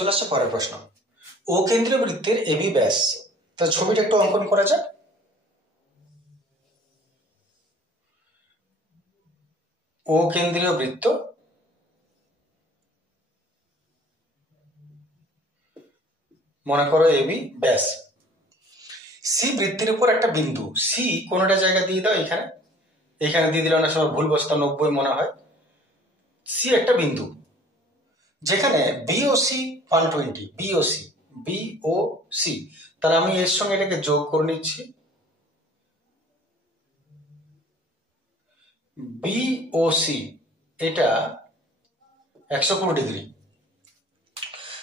চলে আসছে পরের প্রশ্ন। ও কেন্দ্রীয় বৃত্তের এবি ব্যাস, তাহলে ছবিটা একটু অঙ্কন করা যাক। ও কেন্দ্রীয় বৃত্ত, মনে করো এবি ব্যাস। সি বৃত্তের উপর একটা বিন্দু, সি কোনটা জায়গা দিয়ে দাও, এখানে এখানে দিয়ে দিলে অনেক সময় ভুলবশত 90 মনে হয়। সি একটা বিন্দু যেখানে বিওসি 120, বিওসি বিওসি, তাহলে আমি এর সঙ্গে এটাকে যোগ করে নিচ্ছি। বিওসি এটা 120 ডিগ্রি।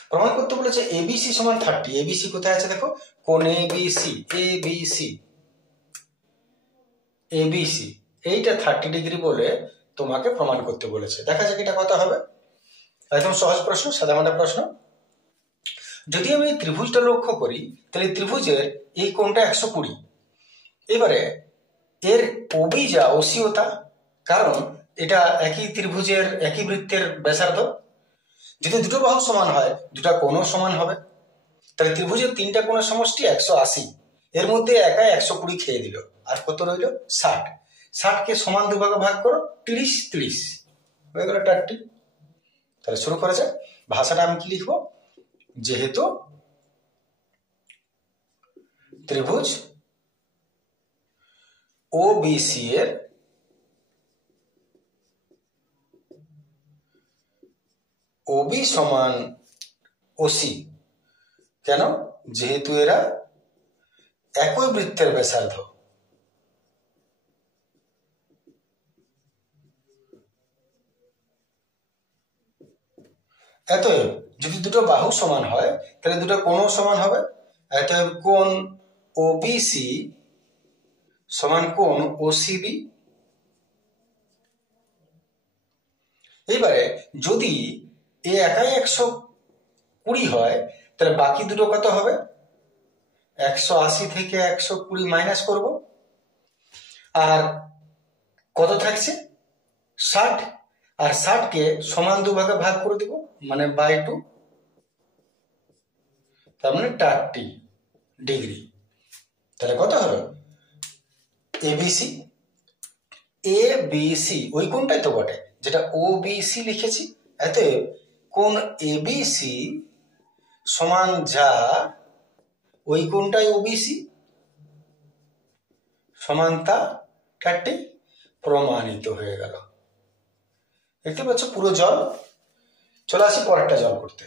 প্রমাণ করতে বলেছে এবিসি সমান 30। এবিসি কোথায় আছে দেখো, কোণ এবিসি, এবিসি এবিসি এইটা 30 ডিগ্রি বলে তোমাকে প্রমাণ করতে বলেছে। দেখা যাক এটা কত হবে। একদম সহজ প্রশ্ন, সাধারণ প্রশ্ন। যদি আমি এই ত্রিভুজটা লক্ষ্য করি, তাহলে ত্রিভুজের এই কোণটা 120। এবারে এর ওবি যা ওসিও তা, কারণ এটা একই ত্রিভুজের একই বৃত্তের ব্যাসার্ধ। যদি দুটো বাহু সমান হয়, দুটা কোণও সমান হবে। তাহলে ত্রিভুজের তিনটা কোণের সমষ্টি 180, এর মধ্যে একাই 120 খেয়ে দিল, আর কত রইল 60। 60কে সমান দুভাগে ভাগ করো, 30 30 হয়ে গেল 30। তাহলে শুরু করা যাক। ভাষাটা আমি কি লিখবো, যেহেতু ত্রিভুজ ও বিসি এর ওবি সমান ওসি, কেন, যেহেতু এরা একই বৃত্তের ব্যাসার্ধ। অতএব যদি দুটো বাহু সমান হয়, তাহলে দুটো কোণও সমান হবে। অতএব কোণ ওবিসি সমান কোণ ওসিবি। এবারে যদি এ একাই 120 হয়, তাহলে বাকি দুটো কত হবে, 180 থেকে 120 মাইনাস করব, আর কত থাকছে 60। আর 60কে সমান দুভাগে ভাগ করে দিব, মানে বাই 2, তার মানে 30 ডিগ্রি। তাহলে কত হলো, এবিসি, এবিসি ওই কোণটাই তো বটে যেটা ওবিসি লিখেছি। অতএব কোণ এবিসি সমান যা ওই কোণটাই ওবিসি সমান তা 30 প্রমাণিত হয়ে গেল। দেখতে পাচ্ছ পুরো জল। চলে আসি পরেরটা জল করতে।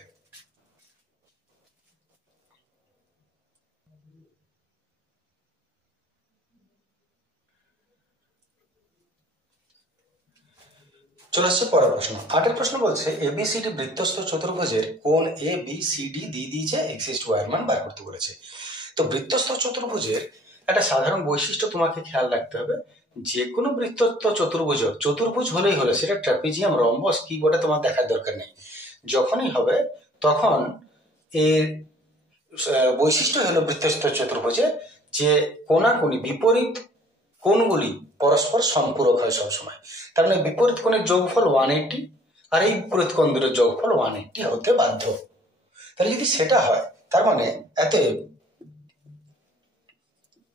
চলে আসছে পরের প্রশ্ন। 8 প্রশ্ন বলছে এবিসিডি বৃত্তস্থ চতুর্ভুজের কোণ এ বি সি ডি দিয়ে দিয়েছে, এক্স ইস টু ওয়াই এর মান বার করতে বলেছে। তো বৃত্তস্থ চতুর্ভুজের একটা সাধারণ বৈশিষ্ট্য তোমাকে খেয়াল রাখতে হবে, যে কোনো বৃত্তস্থ চতুর্ভুজ, চতুর্ভুজ হলেই হলো, সেটা ট্রাপিজিয়াম, রম্বস কি বটে তোমার দেখার দরকার নেই। যখনই হবে তখন এর বৈশিষ্ট্য হলো বৃত্তস্থ চতুর্ভুজে যে কোণাকুণি বিপরীত কোণগুলি পরস্পর সম্পূরক হয় সবসময়। তার মানে বিপরীত কোণের যোগফল 180, আর এই বিপরীত কোণ দুটোর যোগফল 180 হতে বাধ্য। তাহলে যদি সেটা হয়, তার মানে এতএব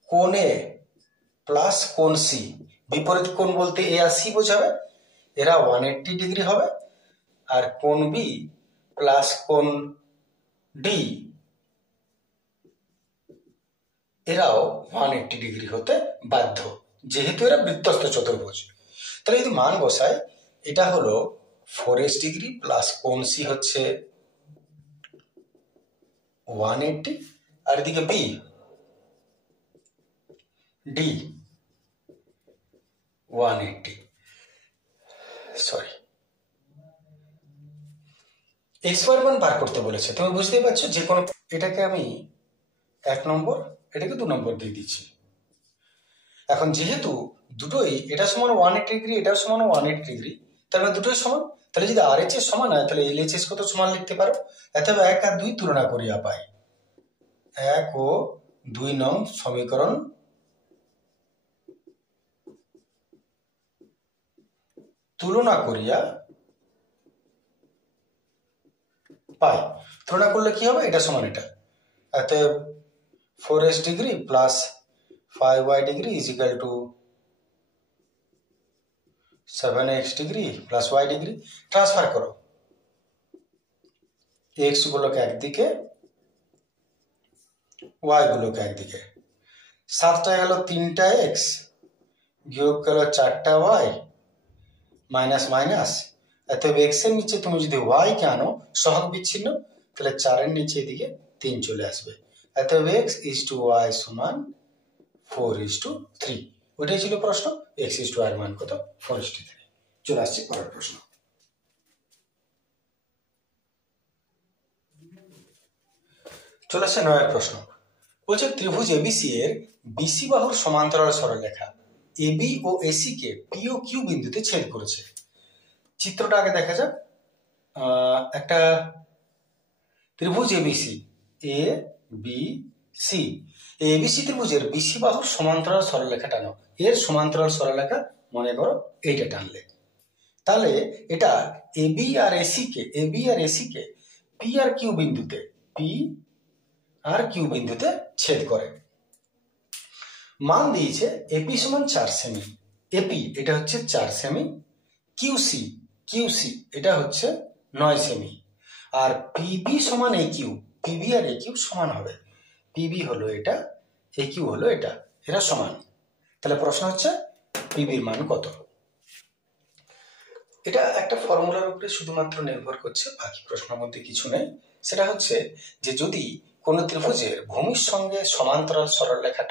কোণ এ প্লাস কোণ সি, বিপরীত কোণ বলতে এ আর সি বোঝাবে, এরা 180 ডিগ্রি হবে। আর কোণ বি প্লাস কোণ ডি এরাও 180 ডিগ্রি হতে বাধ্য, যেহেতু এরা বৃত্তস্থ চতুর্ভুজ। তাহলে যদি মান বসায়, এটা হলো 4s ডিগ্রি প্লাস কোণ সি হচ্ছে 180, আর এদিকে B D 180, sorry X Y মান বার করতে বলেছে। তুমি বুঝতেই পারছো, যে কোনো, এটাকে আমি 1 নম্বর, এটাকে 2 নম্বর দিয়ে দিচ্ছি। এখন যেহেতু দুটোই, এটা সমান 180 ডিগ্রি, এটাও সমান 180 ডিগ্রি, তার মানে দুটোই সমান। তাহলে যদি আর এইচ এস সমান হয়, তাহলে এল এইচ এস কত সমান লিখতে পারো। অথবা 1 আর 2 তুলনা করিয়া পাই, 1 ও 2 নং সমীকরণ তুলনা করিয়া পাই। তুলনা করলে কি হবে, এটা সমান এটা, অতএব 4s degree plus 5y degree is equal to 7x degree plus y degree. Transfer করো, x গুলোকে একদিকে, y গুলোকে একদিকে। 7টা গেল 3টা x, বিয়োগ গেল 4টা y, মাইনাস মাইনাস, অতএব x এর নিচে তুমি যদি y কে আনো সহগ বিচ্ছিন্ন, তাহলে 4 এর নিচে এদিকে 3 চলে আসবে। অতএব x ইজ টু y সমান 4:3। ওইটাই ছিল প্রশ্ন, x ইজ টু y এর মান কত, 4:3। চলে আসছে পরের প্রশ্ন। চলে আসছে 9 প্রশ্ন। বলছে ত্রিভুজ এবিসি এর বিসি বাহুর সমান্তরাল সরলরেখা এবি ও AC K P O Q বিন্দুতে ছেদ করেছে। চিত্রটা আগে দেখা যাক। একটা ত্রিভুজ ABC, A B C, ABC ত্রিভুজের বিসি বাহুর সমান্তরাল সরলরেখা টানো। এর সমান্তরাল সরলরেখা মনে করো এইটা টানলে, তাহলে এটা এবি আর AC K P R Q বিন্দুতে ছেদ করে। মান দিয়েছে এপি সমান 4 সেমি, এপি এটা হচ্ছে 4 সেমি, কিউসি এটা হচ্ছে 9 সেমি, আর পিবি সমান একিউ, পিবি আর একিউ সমান হবে। পিবি হলো এটা, একিউ হলো এটা, এরা সমান। তাহলে প্রশ্ন হচ্ছে পিবির মান কত। এটা একটা ফর্মুলার উপরে শুধুমাত্র নির্ভর করছে, বাকি প্রশ্নের মধ্যে কিছু নেই। সেটা হচ্ছে যে যদি কোনো ত্রিভুজের ভূমির সঙ্গে সমান্তরাল সরলরেখা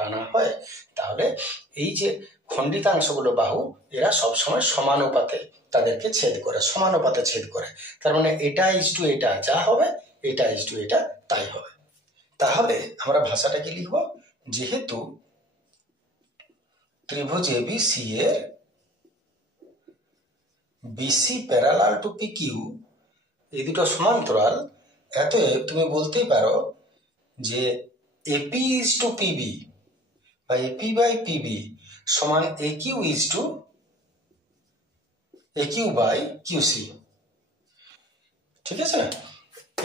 টানা হয়, তাহলে এই যে খণ্ডিতাংশগুলো বাহু, এরা সবসময় সমানুপাতে তাদেরকে ছেদ করে। তার মানে এটা ইজ টু এটা যা হবে, এটা ইজ টু এটা তাই হবে। তাহলে আমরা ভাষাটাকে লিখব, যেহেতু ত্রিভুজ এবিসি এর BC parallel to P Q, এই দুটো সমান্তরাল, অতএব তুমি বলতেই পারো যে এপি ইজ টু পিবি বা এপি বাই পিবি সমান AQ is to AQ by QC. ঠিক আছে না?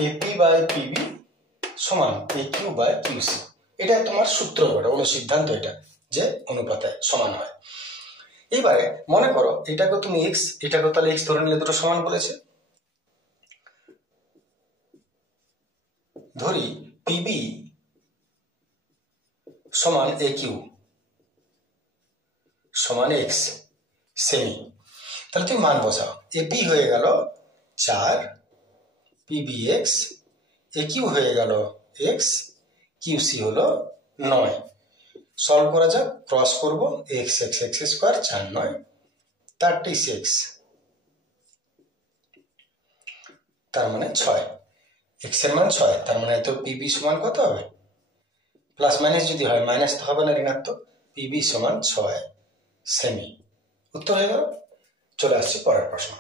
এপি বাই পিবি সমান একিউ বাই কিউসি, এটা তোমার সূত্র, অনুসিদ্ধান্ত, এটা যে অনুপাতে সমান হয়। এবারে মনে করো এটাকে তুমি এক্স, এটাকে তাহলে এক্স ধরে নিলে দুটো সমান বলেছে। ধরি পিবি সমান একিউ সমান এক্স সেমি, তাহলে তুমি মান বসাও। এপি হয়ে গেল 4, পিবি এক্স, একিউ হয়ে গেল এক্স, কিউসি হলো 9। সলভ করা যাক, ক্রস করবো, এক্স এক্স এক্স স্কোয়ার, 4 9 36, তার মানে 6। এক্স এর মান 6, তার মানে তো পিবি সমান কত হবে, প্লাস মাইনাস যদি হয়, মাইনাস তো হবে না, ঋণাত্মক, পিবি সমান 6 সেমি। উত্তর হয়ে গেল। চলে আসছি পরের প্রশ্ন।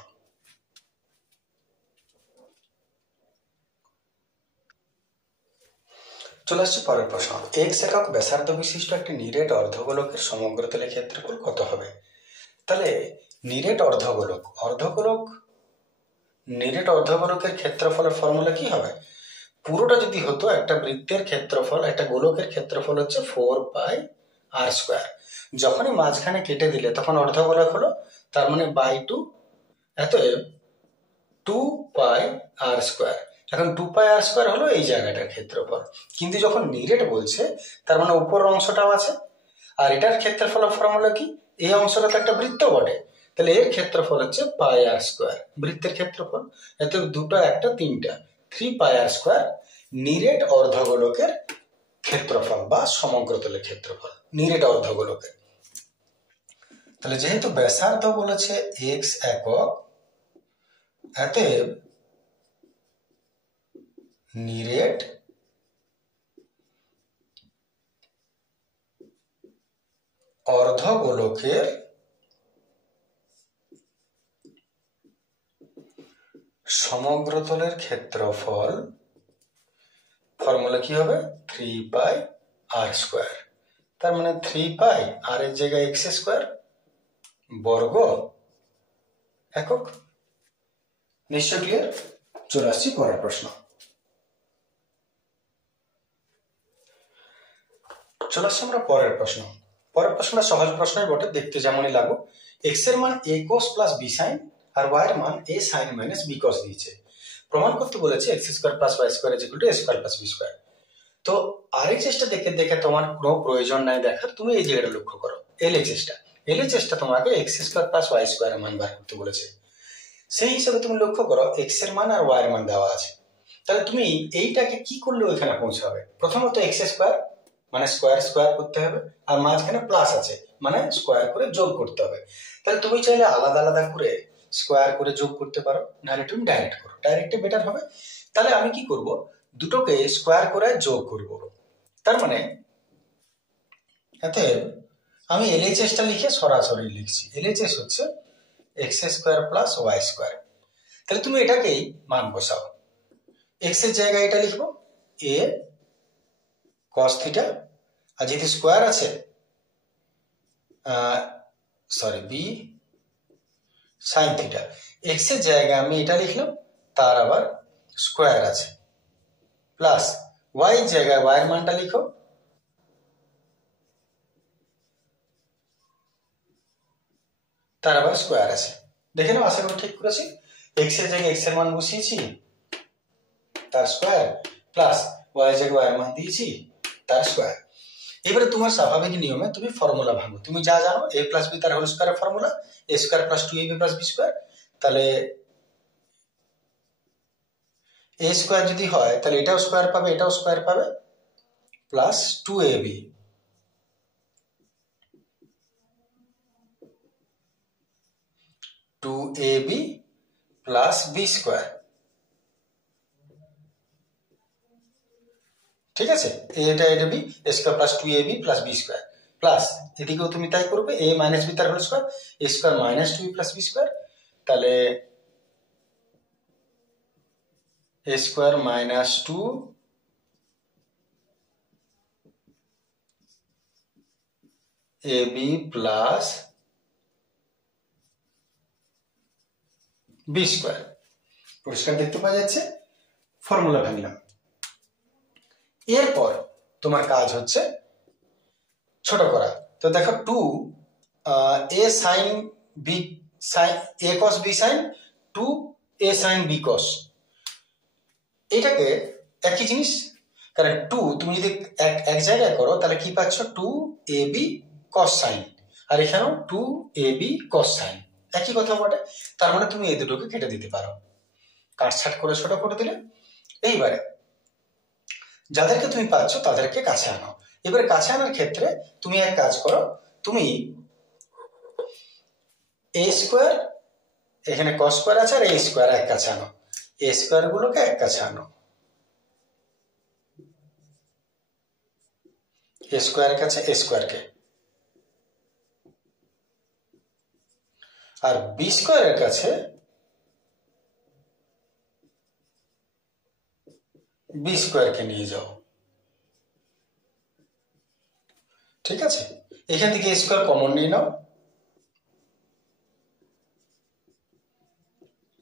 এক্স একক ব্যাসার্ধ বিশিষ্ট একটি নিরেট অর্ধগোলকের সমগ্রতলের ক্ষেত্রফল কত হবে? তাহলে নিরেট অর্ধগোলকের ক্ষেত্রফলের ফর্মুলা কি হবে? পুরোটা যদি হতো একটা বৃত্তের ক্ষেত্রফল, একটা গোলকের ক্ষেত্রফল হচ্ছে 4πr²। যখনই মাঝখানে কেটে দিলে তখন অর্ধগোলক হলো, তার মানে বাই 2, অতএব 2πr²। এখন 2πr² হলো এই জায়গাটার ক্ষেত্রফল, কিন্তু যখন নিরেট বলছে তার মানে উপরের অংশটাও আছে, আর এটার ক্ষেত্রফল ফর্মুলা কি, এই অংশটা তো একটা বৃত্ত বটে, তাহলে এর ক্ষেত্রফল হচ্ছে πr², বৃত্তের ক্ষেত্রফল। এত দুটো একটা 3টা, 3πr², নিরেট অর্ধগোলকের ক্ষেত্রফল বা সমগ্রতলের ক্ষেত্রফল নিরেট অর্ধগোলকের। তাহলে যেহেতু ব্যাসার্ধ বলেছে এক্স একক, অতএব নিরেট অর্ধগোলকের সমগ্রতলের ক্ষেত্রফল ফর্মুলা কি হবে, 3πr²। তার মানে 3π, আর এর জায়গায় x² বর্গ একক নিশ্চয় ক্লিয়ার? চলে আসছি পরের প্রশ্ন। চলে আসছি আমরা পরের প্রশ্ন। পরের প্রশ্নটা সহজ প্রশ্নই বটে, দেখতে যেমনই লাগুক। এক্স এর মান a cos plus B sine আর ওয়াই এর মান a sine minus B cos দিয়েছে। প্রমাণ করতে বলেছে X square plus Y square is equal to a square plus B square. তো আরএইচএসটা দেখে দেখে তোমার কোনো প্রয়োজন নাই দেখার, তুমি এই জায়গাটা লক্ষ্য করো। এলএইচএসটা তোমাকে X square plus Y square এর মান বার করতে বলেছে। সেই হিসাবে তুমি লক্ষ্য করো এক্স এর মান আর ওয়াই এর মান দেওয়া আছে। তাহলে তুমি এইটাকে কি করলে ওইখানে পৌঁছাবে? প্রথমত এক্স স্কোয়ার মানে স্কোয়ার স্কোয়ার করতে হবে, আর মাঝখানে প্লাস আছে মানে স্কোয়ার করে যোগ করতে হবে। তাহলে তুমি চাইলে আলাদা আলাদা করে স্কোয়ার করে যোগ করতে পারো, নাহলে তুমি ডাইরেক্ট করো, ডাইরেক্টে বেটার হবে। তাহলে আমি কি করব, দুটোকে স্কোয়ার করে যোগ করব। তার মানে এতে আমি এলএইচএসটা লিখে সরাসরি লিখছি, এলএইচএস হচ্ছে X square plus Y square. তাহলে তুমি এটাকেই মান বসাও। এক্স এর জায়গায় এটা লিখবো এ কস থিটা, আর যেহেতু স্কোয়ার আছে বি সাইন থিটা। এক্স এর জায়গায় আমি এটা লিখলাম, তার আবার স্কোয়ার আছে, প্লাস ওয়াই এর জায়গায় ওয়াই এর মানটা লিখো, তার আবার স্কোয়ার আছে। দেখে নাও, আশা করি ঠিক করেছি। এক্স এর জায়গায় এক্স এর মান বসিয়েছি, তার স্কোয়ার, প্লাস ওয়াই এর জায়গায় ওয়াই এর মান দিয়েছি, তার স্কোয়ার। এবারে তোমার স্বাভাবিক নিয়মে তুমি ফর্মুলা ভাঙো। তুমি যা জানো এ প্লাস বি তার হোল স্কোয়ারের formula, a square plus 2ab plus B square. তাহলে এ স্কোয়ার যদি হয় তাহলে এটাও স্কোয়ার পাবে, এটাও স্কোয়ার পাবে, plus 2ab plus B square. ঠিক আছে, এটা b square plus 2ab plus B square, plus এদিকেও তুমি তাই করবে, এ মাইনাস বি তার whole square, a square minus 2b plus B square. তাহলে a square minus 2ab plus B square. পরিষ্কার দেখতে পাওয়া যাচ্ছে, ফর্মুলা ভাঙলাম। এরপর তোমার কাজ হচ্ছে ছোট করা। তো দেখো 2 a sine B sine a cos b sine 2 a sine b cos, এটাকে একই জিনিস। কারণ 2 তুমি যদি এক জায়গায় করো তাহলে কি পাচ্ছ, 2ab cos সাইন, আর এখানেও 2ab cos সাইন, একই কথা বটে। তার মানে তুমি এই দুটোকে কেটে দিতে পারো, কাটছাট করে ছোট করে দিলে। এইবারে যাদেরকে তুমি পাচ্ছ তাদেরকে কাছে আনো। এবারে কাছে আনার ক্ষেত্রে তুমি এক কাজ করো, তুমি এ স্কোয়ার, এখানে কস স্কোয়ার আছে, আর এ স্কোয়ার এক কাছে আনো, এ স্কোয়ার গুলোকে এক কাছে আনো, এ স্কোয়ার কাছে এ স্কোয়ারকে, আর বি স্কোয়ারের কাছে বি স্কোয়ারকে নিয়ে যাও। ঠিক আছে, এখান থেকে এ স্কোয়ার কমন নিয়ে নাও।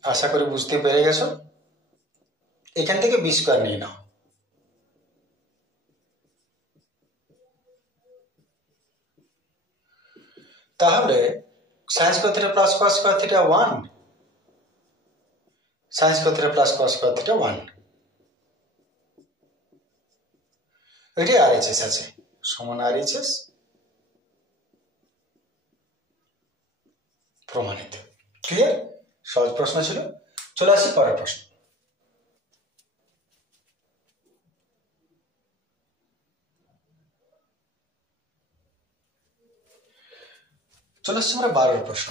আশা করি বুঝতে পেরে গেছো। এখান থেকে বি স্কোয়ার নিয়ে নাও। তাহলে sine square theta plus cos square theta 1, sine square theta plus cos square theta 1, এটি আরএইচএস আছে, সমান আরএইচএস প্রমাণিত। ক্লিয়ার? সহজ প্রশ্ন ছিল। চলে আসি পরের প্রশ্ন। চলে আসছি আমরা 12 প্রশ্ন।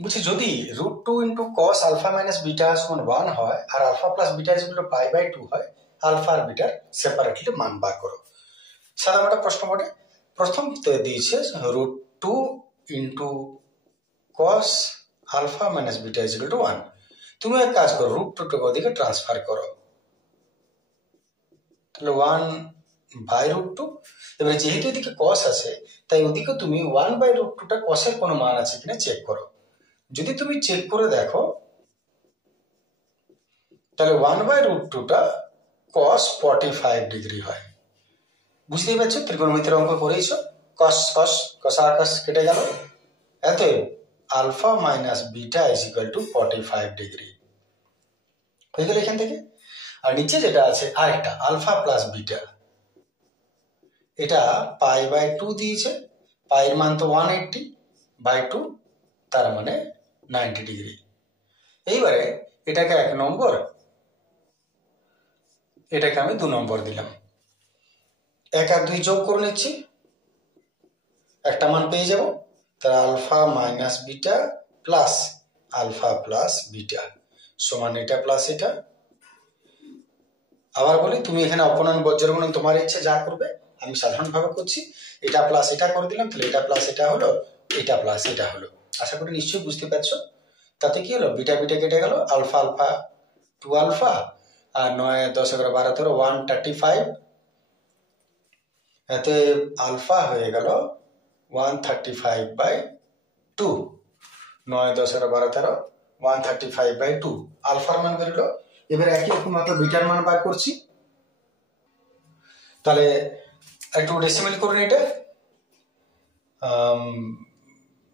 বলছি যদি √2 into cos alpha minus beta সমান 1 হয় আর alpha plus beta is equal to π/2 হয়, আলফা আর বিটার সেপারেটলি মান বার করো। সাধারণ প্রশ্ন বটে। প্রথম দিয়েছে √2 into cos alpha minus beta is equal to 1। তুমি এক কাজ করো, √2 ওদিকে ট্রান্সফার করো, তাহলে 1/√2। এবারে যেহেতু এদিকে কস আছে তাই ওদিকে তুমি 1/√2টা কসের কোনো মান আছে কিনা চেক করো। যদি তুমি চেক করে দেখো তাহলে 1/√2টা cos 45 ডিগ্রি হয়। বুঝতেই পারছো, ত্রিকোণমিতির অঙ্ক করেইছো, কস কস কষাকস কেটে গেল। অতএব alpha minus beta is equal to 45 degree হয়ে গেল এখান থেকে। আর নিচে যেটা আছে আরেকটা আলফা প্লাস বিটা, এটা π/2 দিয়েছে, পাইয়ের মান তো 180/2, তার মানে 90 ডিগ্রি। এইবারে এটাকে 1 নম্বর, এটাকে আমি 2 নম্বর দিলাম। 1 আর 2 যোগ করে নিচ্ছি, একটা মান পেয়ে যাব। তার alpha minus beta plus alpha plus beta সমান এটা প্লাস এটা। আবার বলি, তুমি এখানে অপনয়ন বজ্র গুণন তোমার ইচ্ছে যা করবে, আমি সাধারণভাবে করছি। এটা প্লাস এটা করে দিলাম, তাহলে এটা প্লাস এটা হলো, এটা প্লাস এটা হলো। আশা করি নিশ্চয়ই বুঝতে পারছো। তাতে কি হলো, বিটা বিটা কেটে গেল, আলফা আলফা 2 আলফা, আর 9 10 11 12 13 135, এতে আলফা হয়ে গেল 135/2, 9 10 11 12 13 135/2 আলফার মান বেরোলো। এবার একই রকম মতো বিটার মান বার করছি। তাহলে একটু ডেসিমেল করুন এটা।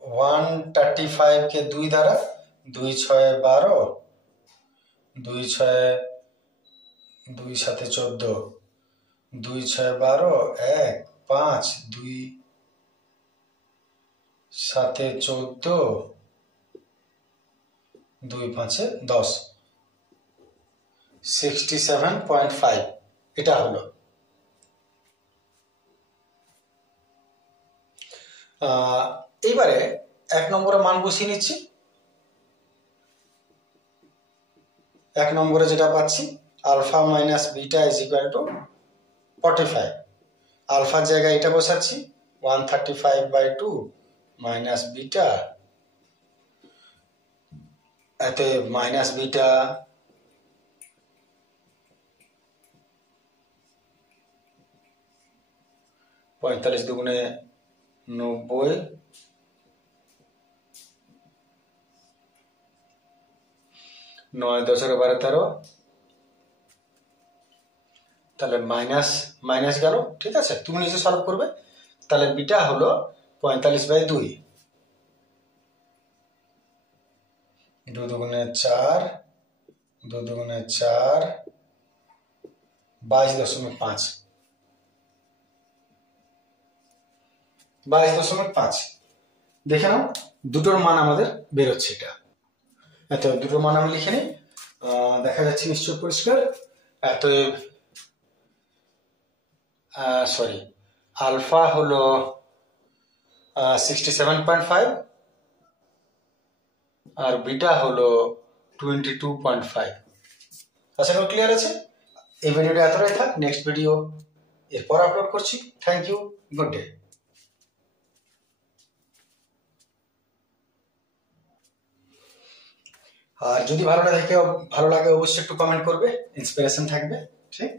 135 কে 2 দ্বারা, 2 6 12, 2 6 2 7 14, 2 6 12 1 5, 2 7 14, 2 5 10, 67.5 এটা হলো। এইবারে 1 নম্বরে মান বসিয়ে নিচ্ছি। 1 নম্বরে যেটা পাচ্ছি alpha minus beta is equal to 45, আলফার জায়গায় এটা বসাচ্ছি 135/2 মাইনাস বিটা, এতে মাইনাস বিটা পঁয়তাল্লিশ দুগুণে 90, 9 10 12 13, তাহলে মাইনাস মাইনাস গেল। ঠিক আছে, তুমি নিজে সলভ করবে। তাহলে বিটা হলো 45/2, 2 দুগুণে 4, 2 দুগুণে 4, 22.5, 22.5। দেখে নাও দুটোর মান আমাদের বেরোচ্ছে এটা। এত দুটোর মান আমি লিখে নিই, দেখা যাচ্ছে নিশ্চয় পরিষ্কার। অতএব সরি, আলফা হলো 67.5 আর বিটা হলো 22.5। আশা করি ক্লিয়ার আছে। এই ভিডিওটা এতটাই থাক, নেক্সট ভিডিও এরপর আপলোড করছি। Thank you, good day. আর যদি ভালো লাগে অবশ্যই একটু কমেন্ট করবে, ইন্সপিরেশন থাকবে। ঠিক।